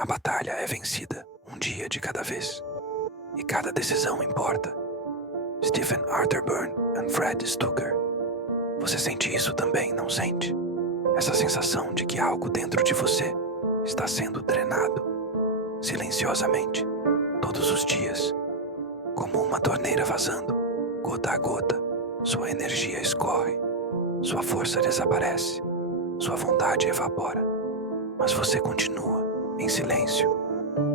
A batalha é vencida um dia de cada vez, e cada decisão importa. Stephen Arthur Byrne e Fred Stucker. Você sente isso também, não sente? Essa sensação de que algo dentro de você está sendo drenado, silenciosamente, todos os dias, como uma torneira vazando, gota a gota. Sua energia escorre, sua força desaparece, sua vontade evapora, mas você continua em silêncio,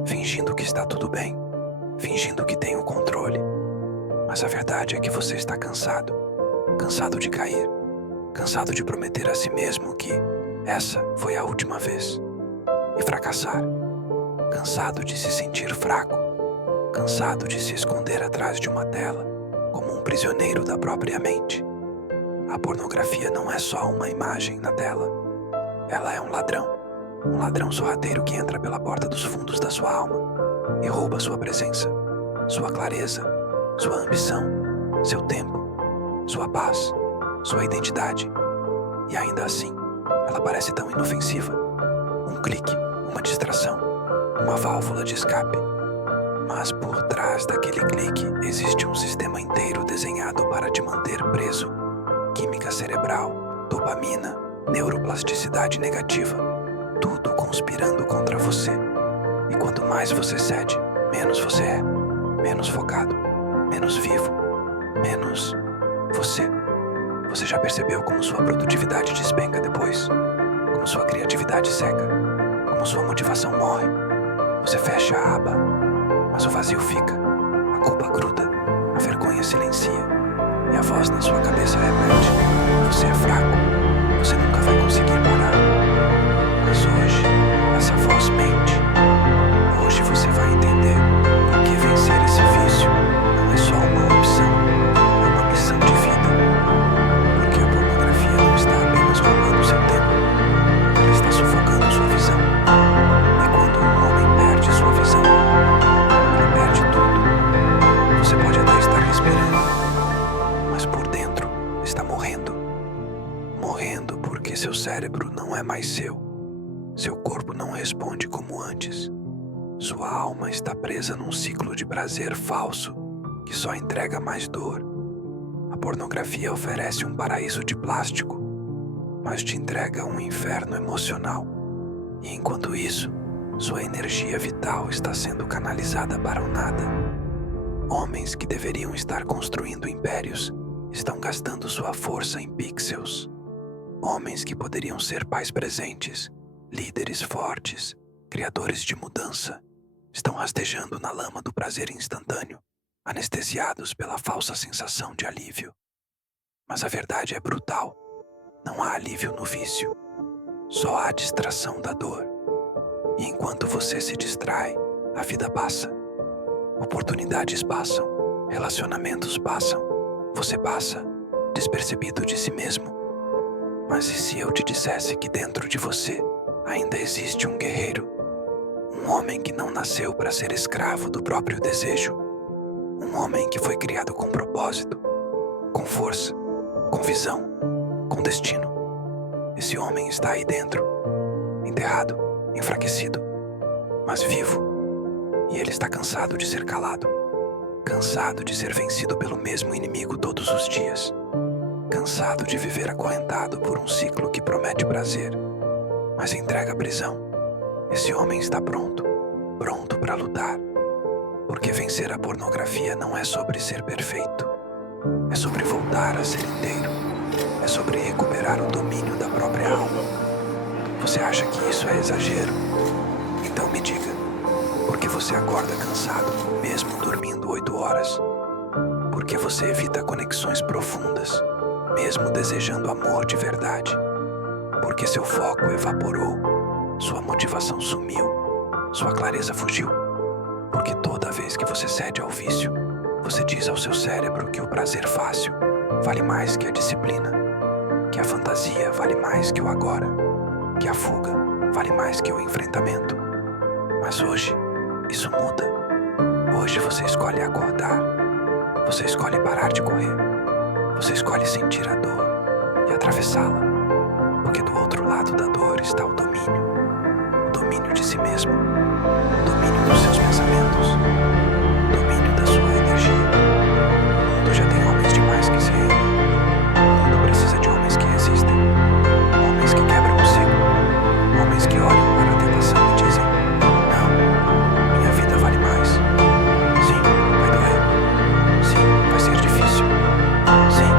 fingindo que está tudo bem, fingindo que tem o controle. Mas a verdade é que você está cansado, cansado de cair, cansado de prometer a si mesmo que essa foi a última vez e fracassar, cansado de se sentir fraco, cansado de se esconder atrás de uma tela como um prisioneiro da própria mente. A pornografia não é só uma imagem na tela, ela é um ladrão sorrateiro que entra pela porta dos fundos da sua alma e rouba sua presença, sua clareza, sua ambição, seu tempo, sua paz, sua identidade. E ainda assim, ela parece tão inofensiva. Um clique, uma distração, uma válvula de escape. Mas por trás daquele clique existe um sistema inteiro desenhado para te manter preso. Química cerebral, dopamina, neuroplasticidade negativa, tudo conspirando contra você. E quanto mais você cede, menos você é, menos focado, menos vivo, menos você. Você já percebeu como sua produtividade despenca depois? Como sua criatividade seca? Como sua motivação morre? Você fecha a aba, mas o vazio fica, a culpa gruda, a vergonha silencia, e a voz na sua cabeça repete: você é fraco, você nunca vai conseguir parar. Mas hoje, essa voz mente. Hoje você vai entender por que vencer esse vício não é só uma opção, é uma missão de vida. Porque a pornografia não está apenas roubando seu tempo, ela está sufocando sua visão. E quando um homem perde sua visão, ele perde tudo. Você pode até estar respirando, mas por dentro está morrendo. Morrendo porque seu cérebro não é mais seu. Seu corpo não responde como antes. Sua alma está presa num ciclo de prazer falso que só entrega mais dor. A pornografia oferece um paraíso de plástico, mas te entrega um inferno emocional. E enquanto isso, sua energia vital está sendo canalizada para o nada. Homens que deveriam estar construindo impérios estão gastando sua força em pixels. Homens que poderiam ser pais presentes, líderes fortes, criadores de mudança, estão rastejando na lama do prazer instantâneo, anestesiados pela falsa sensação de alívio. Mas a verdade é brutal. Não há alívio no vício. Só há distração da dor. E enquanto você se distrai, a vida passa. Oportunidades passam, relacionamentos passam. Você passa, despercebido de si mesmo. Mas e se eu te dissesse que dentro de você ainda existe um guerreiro? Um homem que não nasceu para ser escravo do próprio desejo. Um homem que foi criado com propósito, com força, com visão, com destino. Esse homem está aí dentro, enterrado, enfraquecido, mas vivo. E ele está cansado de ser calado, cansado de ser vencido pelo mesmo inimigo todos os dias, cansado de viver acorrentado por um ciclo que promete prazer, mas entrega prisão. Esse homem está pronto para lutar. Porque vencer a pornografia não é sobre ser perfeito. É sobre voltar a ser inteiro. É sobre recuperar o domínio da própria alma. Você acha que isso é exagero? Então me diga, por que você acorda cansado, mesmo dormindo 8 horas? Por que você evita conexões profundas, mesmo desejando amor de verdade? Porque seu foco evaporou, sua motivação sumiu, sua clareza fugiu. Porque toda vez que você cede ao vício, você diz ao seu cérebro que o prazer fácil vale mais que a disciplina, que a fantasia vale mais que o agora, que a fuga vale mais que o enfrentamento. Mas hoje, isso muda. Hoje você escolhe acordar, você escolhe parar de correr, você escolhe sentir a dor e atravessá-la, porque do outro lado da dor está o domínio de si mesmo. dos seus pensamentos, domínio da sua energia. O mundo já tem homens demais que se rendem. O mundo precisa de homens que resistem, homens que quebram o ciclo, homens que olham para a tentação e dizem: não, minha vida vale mais. Sim, vai doer. Sim, vai ser difícil. Sim,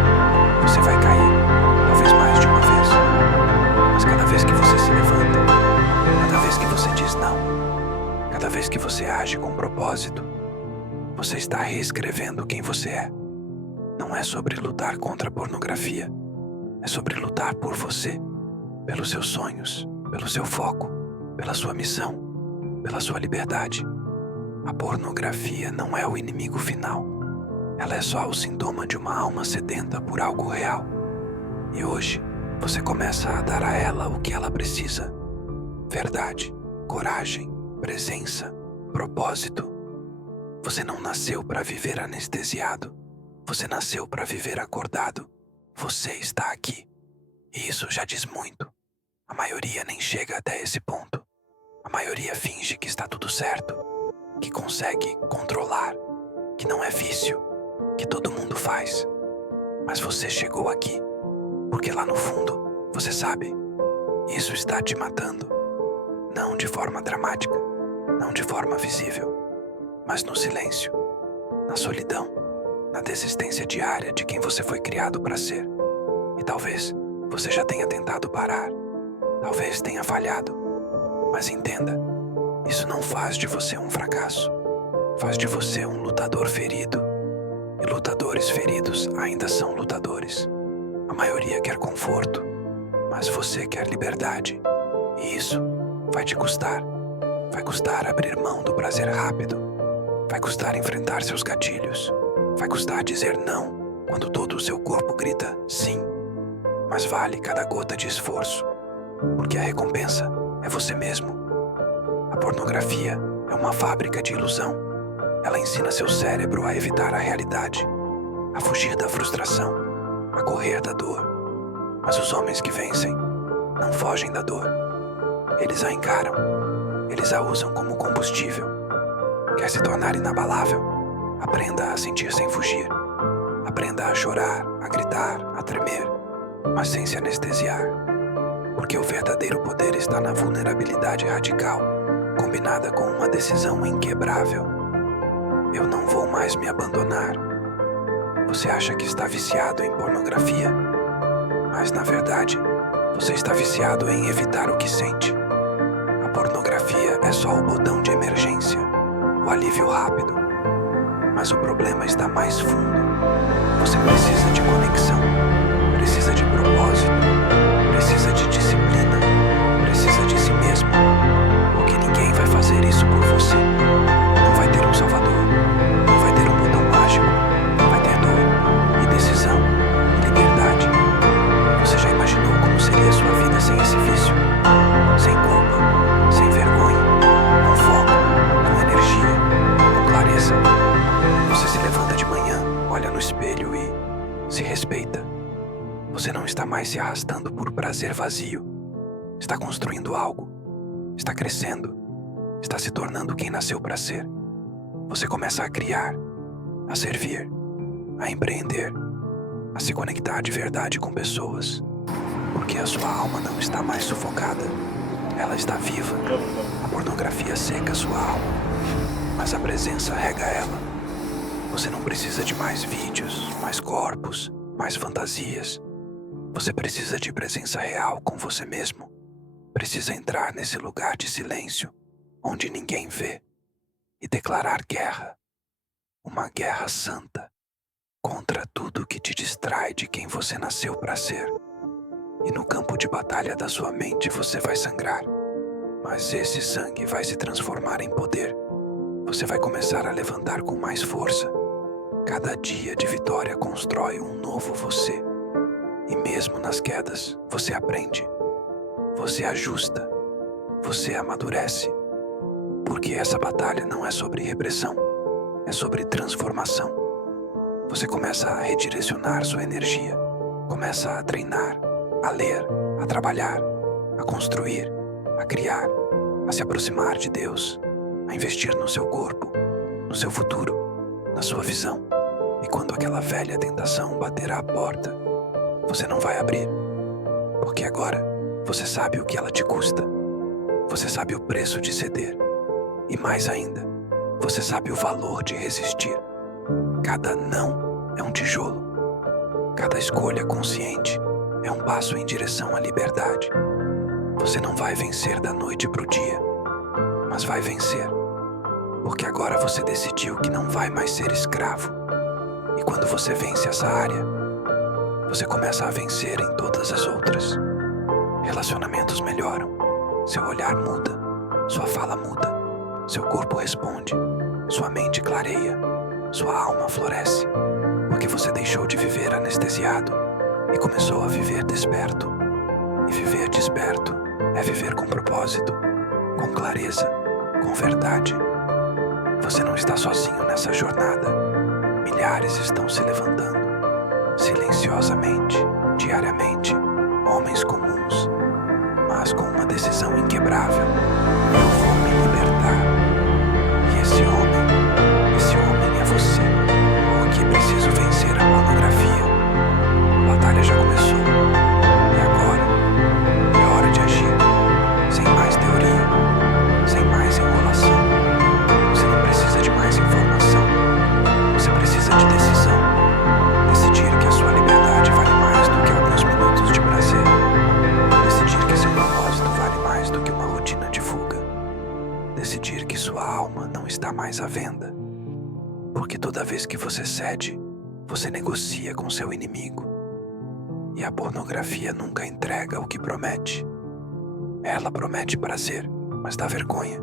você vai cair, talvez mais de uma vez. Mas cada vez que você se levanta, cada vez que você diz não, cada vez que você age com propósito, você está reescrevendo quem você é. Não é sobre lutar contra a pornografia. É sobre lutar por você, pelos seus sonhos, pelo seu foco, pela sua missão, pela sua liberdade. A pornografia não é o inimigo final. Ela é só o sintoma de uma alma sedenta por algo real. E hoje, você começa a dar a ela o que ela precisa: verdade, coragem, presença, propósito. Você não nasceu para viver anestesiado. Você nasceu para viver acordado. Você está aqui. E isso já diz muito. A maioria nem chega até esse ponto. A maioria finge que está tudo certo, que consegue controlar, que não é vício, que todo mundo faz. Mas você chegou aqui, porque lá no fundo, você sabe, isso está te matando. Não de forma dramática, não de forma visível, mas no silêncio, na solidão, na desistência diária de quem você foi criado para ser. E talvez você já tenha tentado parar, talvez tenha falhado, mas entenda, isso não faz de você um fracasso, faz de você um lutador ferido. E lutadores feridos ainda são lutadores. A maioria quer conforto, mas você quer liberdade. E isso vai te custar. Vai custar abrir mão do prazer rápido. Vai custar enfrentar seus gatilhos. Vai custar dizer não quando todo o seu corpo grita sim. Mas vale cada gota de esforço, porque a recompensa é você mesmo. A pornografia é uma fábrica de ilusão. Ela ensina seu cérebro a evitar a realidade, a fugir da frustração, a correr da dor. Mas os homens que vencem não fogem da dor. Eles a encaram. Eles a usam como combustível. Quer se tornar inabalável? Aprenda a sentir sem fugir. Aprenda a chorar, a gritar, a tremer, mas sem se anestesiar. Porque o verdadeiro poder está na vulnerabilidade radical, combinada com uma decisão inquebrável. Eu não vou mais me abandonar. Você acha que está viciado em pornografia, mas na verdade, você está viciado em evitar o que sente. A pornografia é só o botão de emergência, o alívio rápido. Mas o problema está mais fundo. Você precisa de conexão, precisa de propósito, precisa de disciplina, precisa de si mesmo. Porque ninguém vai fazer isso por você. Não vai ter um salvador, não vai ter um botão mágico. Vai ter dor e decisão e liberdade. Você já imaginou como seria a sua vida sem esse vício? Sem culpa, sem vergonha, com foco, com energia, com clareza. Você se levanta de manhã, olha no espelho e se respeita. Você não está mais se arrastando por prazer vazio. Está construindo algo. Está crescendo. Está se tornando quem nasceu para ser. Você começa a criar, a servir, a empreender, a se conectar de verdade com pessoas. Porque a sua alma não está mais sufocada. Ela está viva. A pornografia seca sua alma, mas a presença rega ela. Você não precisa de mais vídeos, mais corpos, mais fantasias. Você precisa de presença real com você mesmo. Precisa entrar nesse lugar de silêncio, onde ninguém vê, e declarar guerra. Uma guerra santa, contra tudo que te distrai de quem você nasceu para ser. E no campo de batalha da sua mente você vai sangrar. Mas esse sangue vai se transformar em poder. Você vai começar a levantar com mais força. Cada dia de vitória constrói um novo você. E mesmo nas quedas, você aprende. Você ajusta. Você amadurece. Porque essa batalha não é sobre repressão. É sobre transformação. Você começa a redirecionar sua energia. Começa a treinar, a ler, a trabalhar, a construir, a criar, a se aproximar de Deus. a investir no seu corpo, no seu futuro, na sua visão. E quando aquela velha tentação bater à porta, você não vai abrir, porque agora você sabe o que ela te custa. Você sabe o preço de ceder. E mais ainda, você sabe o valor de resistir. Cada não é um tijolo. Cada escolha consciente é um passo em direção à liberdade. Você não vai vencer da noite para o dia, mas vai vencer, porque agora você decidiu que não vai mais ser escravo. E quando você vence essa área, você começa a vencer em todas as outras. Relacionamentos melhoram, seu olhar muda, sua fala muda, seu corpo responde, sua mente clareia, sua alma floresce, porque você deixou de viver anestesiado e começou a viver desperto. E viver desperto é viver com propósito, com clareza, com verdade. Você não está sozinho nessa jornada. Milhares estão se levantando, silenciosamente, diariamente, homens comuns, mas com uma decisão inquebrável: eu vou me libertar. E esse homem é você, porque preciso vencer a pornografia. A batalha já começou, e agora é hora de agir, sem mais teoria, sem mais enrolação. Você não precisa de mais informação, você precisa de decisão. Decidir que a sua liberdade vale mais do que alguns minutos de prazer. Decidir que seu propósito vale mais do que uma rotina de fuga. Decidir que sua alma não está mais à venda. Porque toda vez que você cede, você negocia com seu inimigo. E a pornografia nunca entrega o que promete. Ela promete prazer, mas dá vergonha.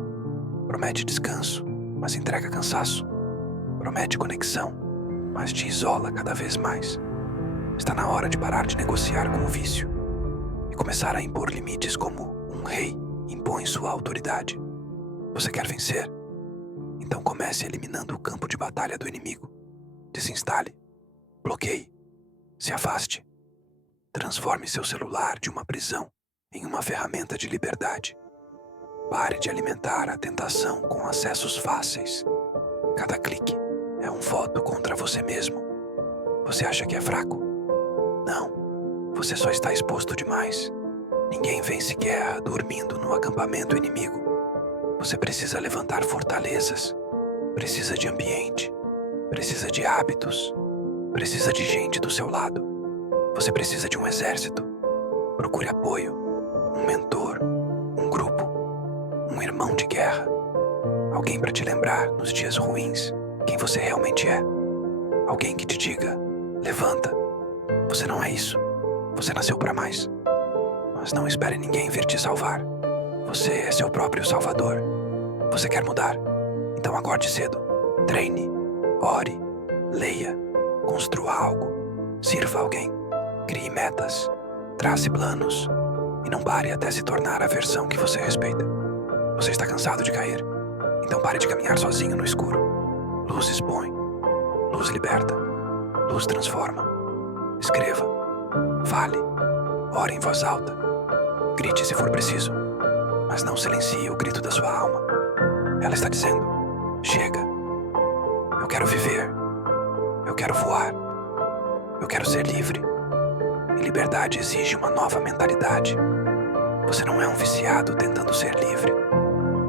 Promete descanso, mas entrega cansaço. Promete conexão, mas te isola cada vez mais. Está na hora de parar de negociar com o vício e começar a impor limites como um rei impõe sua autoridade. Você quer vencer? Então comece eliminando o campo de batalha do inimigo. Desinstale, bloqueie, se afaste. Transforme seu celular de uma prisão em uma ferramenta de liberdade. Pare de alimentar a tentação com acessos fáceis. Cada clique é um voto contra você mesmo. Você acha que é fraco? Não, você só está exposto demais. Ninguém vence guerra dormindo no acampamento inimigo. Você precisa levantar fortalezas, precisa de ambiente, precisa de hábitos, precisa de gente do seu lado. Você precisa de um exército. Procure apoio, um mentor, um grupo, um irmão de guerra. Alguém para te lembrar nos dias ruins quem você realmente é. Alguém que te diga: levanta, você não é isso, você nasceu para mais. Mas não espere ninguém vir te salvar. Você é seu próprio salvador. Você quer mudar? Então acorde cedo, treine, ore, leia, construa algo, sirva alguém, crie metas, trace planos e não pare até se tornar a versão que você respeita. Você está cansado de cair? Então pare de caminhar sozinho no escuro. Luz expõe, luz liberta, luz transforma. Escreva, fale, ore em voz alta, grite se for preciso, mas não silencie o grito da sua alma. Ela está dizendo: chega, eu quero viver, eu quero voar, eu quero ser livre. E liberdade exige uma nova mentalidade. Você não é um viciado tentando ser livre.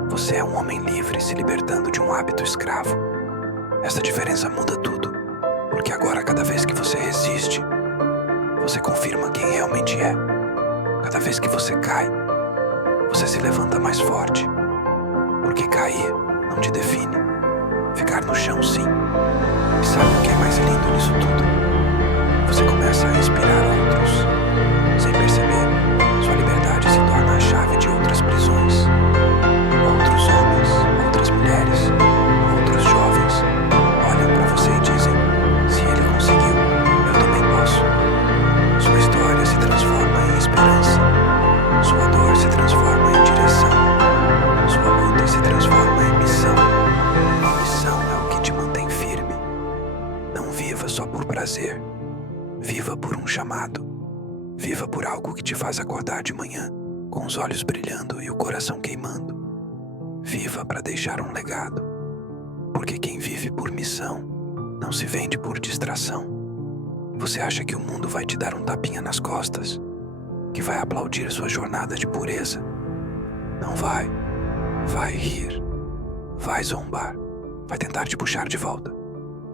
Você é um homem livre se libertando de um hábito escravo. Essa diferença muda tudo, porque agora cada vez que você resiste, você confirma quem realmente é. Cada vez que você cai, você se levanta mais forte. Porque cair não te define. Ficar no chão, sim. E sabe o que é mais lindo nisso tudo? Você começa a inspirar outros. Sem perceber, sua liberdade se torna a chave de outras prisões. Outros homens, outras mulheres, outros jovens olham pra você e dizem: se ele conseguiu, eu também posso. Sua história se transforma em esperança. Sua dor se transforma em direção. Sua luta se transforma em missão. E missão é o que te mantém firme. Não viva só por prazer. Viva por um chamado. Viva por algo que te faz acordar de manhã, com os olhos brilhando e o coração queimando. Viva viva para deixar um legado. Porque quem vive por missão não se vende por distração. Você acha que o mundo vai te dar um tapinha nas costas? Que vai aplaudir sua jornada de pureza? Não vai. Vai rir. Vai zombar. Vai tentar te puxar de volta.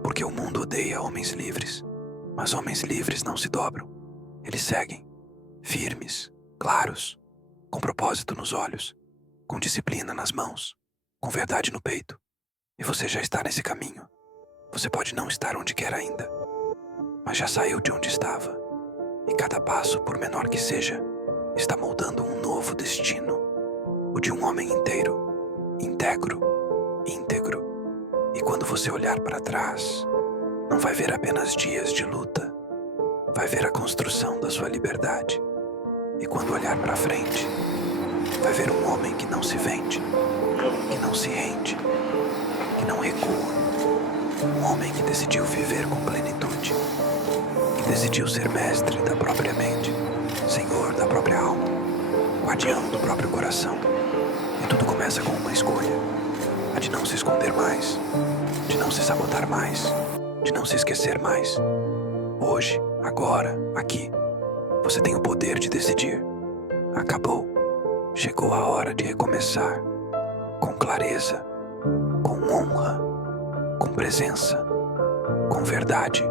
Porque o mundo odeia homens livres. Mas homens livres não se dobram. Eles seguem. Firmes, claros, com propósito nos olhos, com disciplina nas mãos, com verdade no peito. E você já está nesse caminho. Você pode não estar onde quer ainda, mas já saiu de onde estava. E cada passo, por menor que seja, está moldando um novo destino. O de um homem inteiro, íntegro. E quando você olhar para trás, não vai ver apenas dias de luta. Vai ver a construção da sua liberdade. E quando olhar para frente, vai ver um homem que não se vende, que não se rende, que não recua. Um homem que decidiu viver com plenitude, que decidiu ser mestre da própria mente, senhor da própria alma, guardião do próprio coração. E tudo começa com uma escolha: a de não se esconder mais, de não se sabotar mais, de não se esquecer mais. Hoje, agora, aqui, você tem o poder de decidir. Acabou. Chegou a hora de recomeçar. Com clareza, com honra, com presença, com verdade.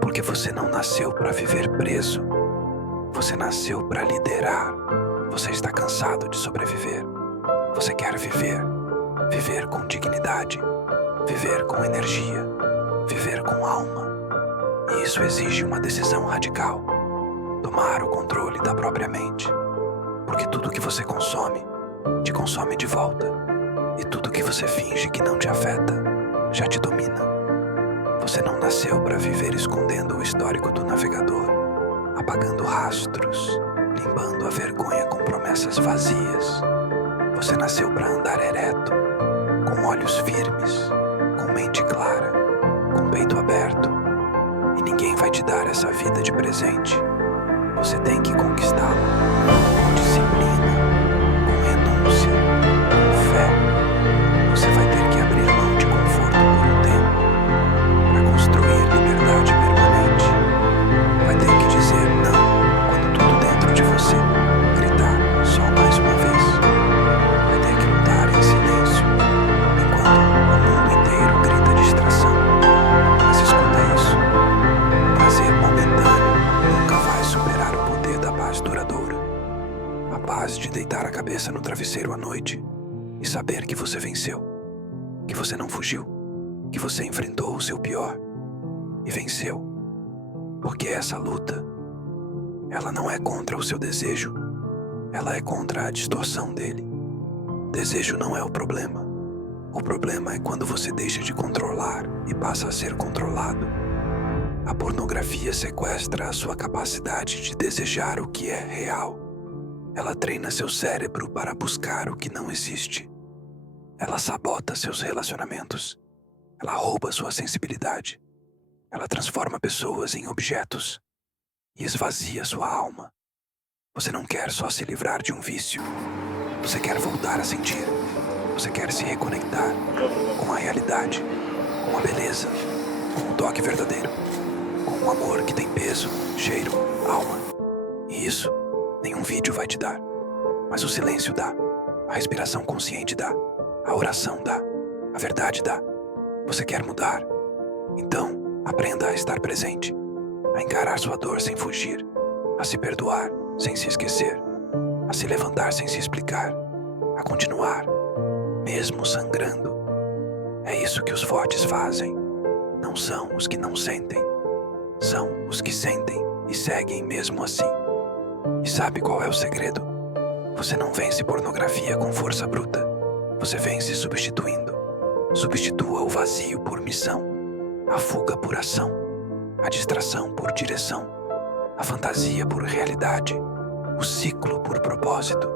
Porque você não nasceu para viver preso. Você nasceu para liderar. Você está cansado de sobreviver. Você quer viver. Viver com dignidade. Viver com energia. Viver com alma. E isso exige uma decisão radical. Tomar o controle da própria mente. Porque tudo que você consome, te consome de volta. E tudo que você finge que não te afeta, já te domina. Você não nasceu para viver escondendo o histórico do navegador, apagando rastros, limpando a vergonha com promessas vazias. Você nasceu para andar ereto, com olhos firmes, com mente clara, com peito aberto. E ninguém vai te dar essa vida de presente. Você tem que conquistá-la, com disciplina, com renúncia, com fé. Você vai ter que abrir mão de conforto por um tempo, para construir liberdade permanente. Vai ter que dizer não quando tudo dentro de você gritar só mais uma vez. Vai ter que lutar em silêncio, enquanto o mundo inteiro grita distração. Mas escuta isso: prazer momentâneo nunca vai superar o poder da paz duradoura. A paz de deitar a cabeça no travesseiro à noite e saber que você venceu, que você não fugiu, que você enfrentou o seu pior e venceu. Porque essa luta, ela não é contra o seu desejo, ela é contra a distorção dele. Desejo não é o problema. O problema é quando você deixa de controlar e passa a ser controlado. A pornografia sequestra a sua capacidade de desejar o que é real. Ela treina seu cérebro para buscar o que não existe. Ela sabota seus relacionamentos. Ela rouba sua sensibilidade. Ela transforma pessoas em objetos e esvazia sua alma. Você não quer só se livrar de um vício. Você quer voltar a sentir. Você quer se reconectar com a realidade, com a beleza, com o toque verdadeiro, com um amor que tem peso, cheiro, alma. E isso nenhum vídeo vai te dar. Mas o silêncio dá, a respiração consciente dá, a oração dá, a verdade dá. Você quer mudar? Então, aprenda a estar presente, a encarar sua dor sem fugir, a se perdoar sem se esquecer, a se levantar sem se explicar, a continuar, mesmo sangrando. É isso que os fortes fazem. Não são os que não sentem. São os que sentem e seguem mesmo assim. E sabe qual é o segredo? Você não vence pornografia com força bruta. Você vence substituindo. Substitua o vazio por missão, a fuga por ação, a distração por direção, a fantasia por realidade, o ciclo por propósito.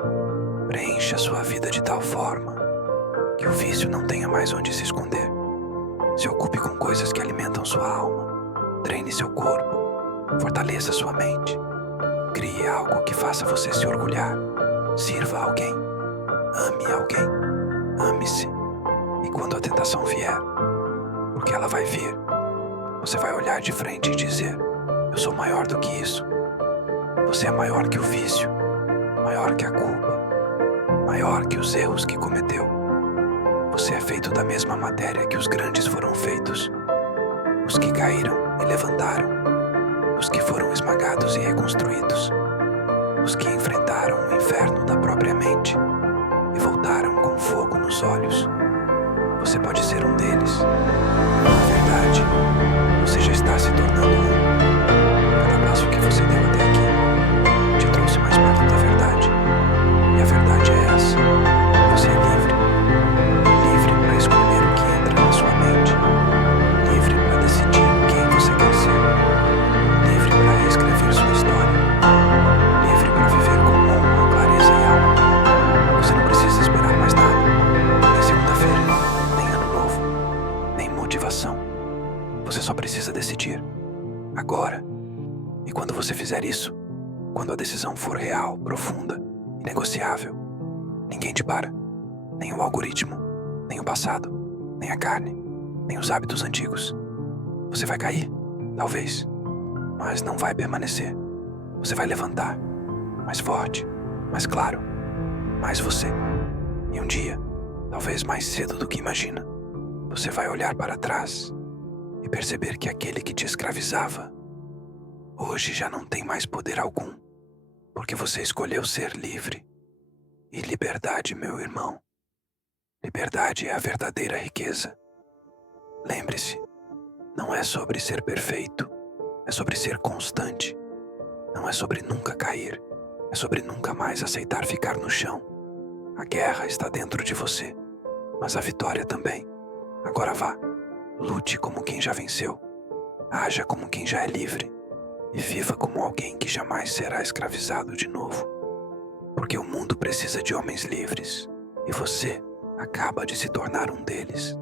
Preencha sua vida de tal forma que o vício não tenha mais onde se esconder. Se ocupe com coisas que alimentam sua alma. Treine seu corpo. Fortaleça sua mente. Crie algo que faça você se orgulhar. Sirva alguém. Ame alguém. Ame-se. E quando a tentação vier, porque ela vai vir, você vai olhar de frente e dizer: eu sou maior do que isso. Você é maior que o vício, maior que a culpa, maior que os erros que cometeu. Você é feito da mesma matéria que os grandes foram feitos. Os que caíram e levantaram, os que foram esmagados e reconstruídos, os que enfrentaram o inferno da própria mente e voltaram com fogo nos olhos. Você pode ser um deles. Na verdade, você já está se tornando um. Cada passo que você deu até aqui te trouxe mais perto da verdade. E a verdade é essa: você é livre. Livre para escolher o que entra na sua mente. Livre para decidir quem você quer ser. Livre para reescrever sua história. Livre para viver com honra, clareza e alma. Você não precisa esperar mais nada. Nem segunda-feira, nem ano novo, nem motivação. Você só precisa decidir. Agora. E quando você fizer isso, quando a decisão for real, profunda, inegociável, ninguém te para. Nem o algoritmo, nem o passado, nem a carne, nem os hábitos antigos. Você vai cair, talvez, mas não vai permanecer. Você vai levantar, mais forte, mais claro, mais você. E um dia, talvez mais cedo do que imagina, você vai olhar para trás e perceber que aquele que te escravizava hoje já não tem mais poder algum, porque você escolheu ser livre. E liberdade, meu irmão, liberdade é a verdadeira riqueza. Lembre-se, não é sobre ser perfeito, é sobre ser constante. Não é sobre nunca cair, é sobre nunca mais aceitar ficar no chão. A guerra está dentro de você, mas a vitória também. Agora vá, lute como quem já venceu, haja como quem já é livre e viva como alguém que jamais será escravizado de novo. Porque o mundo precisa de homens livres e você acaba de se tornar um deles.